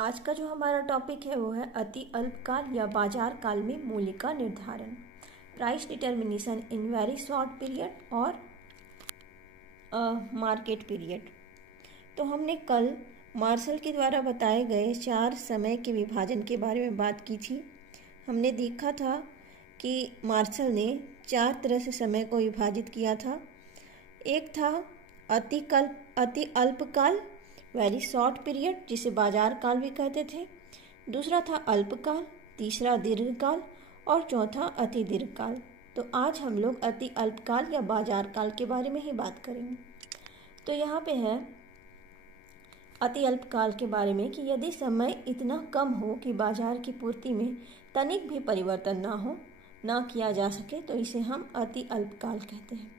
आज का जो हमारा टॉपिक है वो है अति अल्पकाल या बाजार काल में मूल्य का निर्धारण, price determination in very short period और मार्केट पीरियड। तो हमने कल मार्शल के द्वारा बताए गए 4 समय के विभाजन के बारे में बात की थी। हमने देखा था कि मार्शल ने 4 तरह से समय को विभाजित किया था। एक था अति अल्पकाल, वेरी शॉर्ट पीरियड, जिसे बाजार काल भी कहते थे। दूसरा था अल्पकाल, तीसरा दीर्घकाल और चौथा अति दीर्घकाल। तो आज हम लोग अति अल्पकाल या बाजार काल के बारे में ही बात करेंगे। तो यहाँ पे है अति अल्पकाल के बारे में कि यदि समय इतना कम हो कि बाजार की पूर्ति में तनिक भी परिवर्तन ना किया जा सके, तो इसे हम अति अल्पकाल कहते हैं।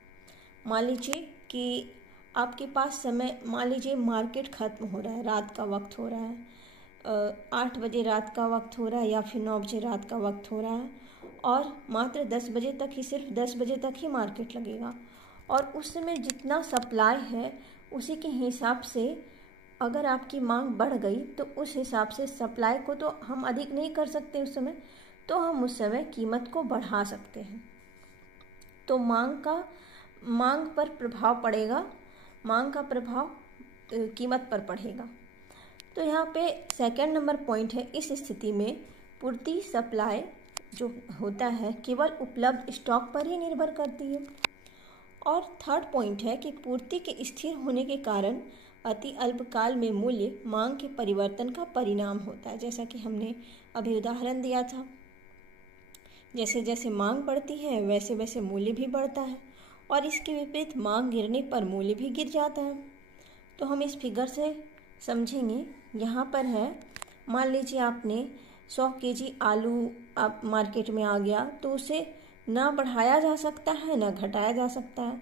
मान लीजिए कि आपके पास समय, मान लीजिए मार्केट ख़त्म हो रहा है, रात का वक्त हो रहा है, 8 बजे रात का वक्त हो रहा है या फिर 9 बजे रात का वक्त हो रहा है और मात्र 10 बजे तक ही, सिर्फ 10 बजे तक ही मार्केट लगेगा। और उस समय जितना सप्लाई है उसी के हिसाब से अगर आपकी मांग बढ़ गई तो उस हिसाब से सप्लाई को तो हम अधिक नहीं कर सकते उस समय, तो हम उस समय कीमत को बढ़ा सकते हैं। तो मांग पर प्रभाव पड़ेगा, मांग का प्रभाव कीमत पर पड़ेगा। तो यहाँ पे सेकंड नंबर पॉइंट है, इस स्थिति में पूर्ति सप्लाई जो होता है केवल उपलब्ध स्टॉक पर ही निर्भर करती है। और थर्ड पॉइंट है कि पूर्ति के स्थिर होने के कारण अति अल्पकाल में मूल्य मांग के परिवर्तन का परिणाम होता है। जैसा कि हमने अभी उदाहरण दिया था, जैसे जैसे मांग बढ़ती है वैसे वैसे मूल्य भी बढ़ता है और इसके विपरीत मांग गिरने पर मूल्य भी गिर जाता है। तो हम इस फिगर से समझेंगे। यहाँ पर है, मान लीजिए आपने 100 केजी आलू आप मार्केट में आ गया, तो उसे ना बढ़ाया जा सकता है ना घटाया जा सकता है।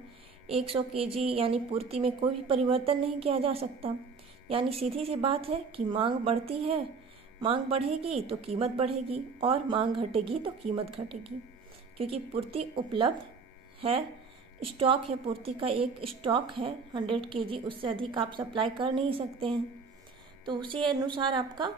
100 केजी यानी पूर्ति में कोई भी परिवर्तन नहीं किया जा सकता। यानी सीधी सी बात है कि मांग बढ़ती है, मांग बढ़ेगी तो कीमत बढ़ेगी और मांग घटेगी तो कीमत घटेगी, क्योंकि पूर्ति उपलब्ध है, स्टॉक है, पूर्ति का एक स्टॉक है 100 केजी, उससे अधिक आप सप्लाई कर नहीं सकते हैं। तो उसी अनुसार आपका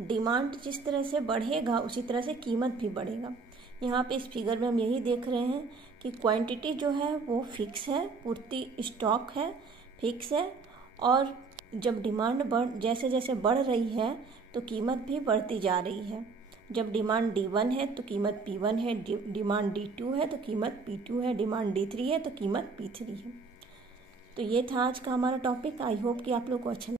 डिमांड जिस तरह से बढ़ेगा उसी तरह से कीमत भी बढ़ेगा। यहाँ पे इस फिगर में हम यही देख रहे हैं कि क्वांटिटी जो है वो फिक्स है, पूर्ति स्टॉक है, फिक्स है, और जब डिमांड जैसे जैसे बढ़ रही है तो कीमत भी बढ़ती जा रही है। जब डिमांड D1 है तो कीमत P1 है, डिमांड D2 है तो कीमत P2 है, डिमांड D3 है तो कीमत P3 है। तो ये था आज का हमारा टॉपिक। आई होप कि आप लोग को अच्छा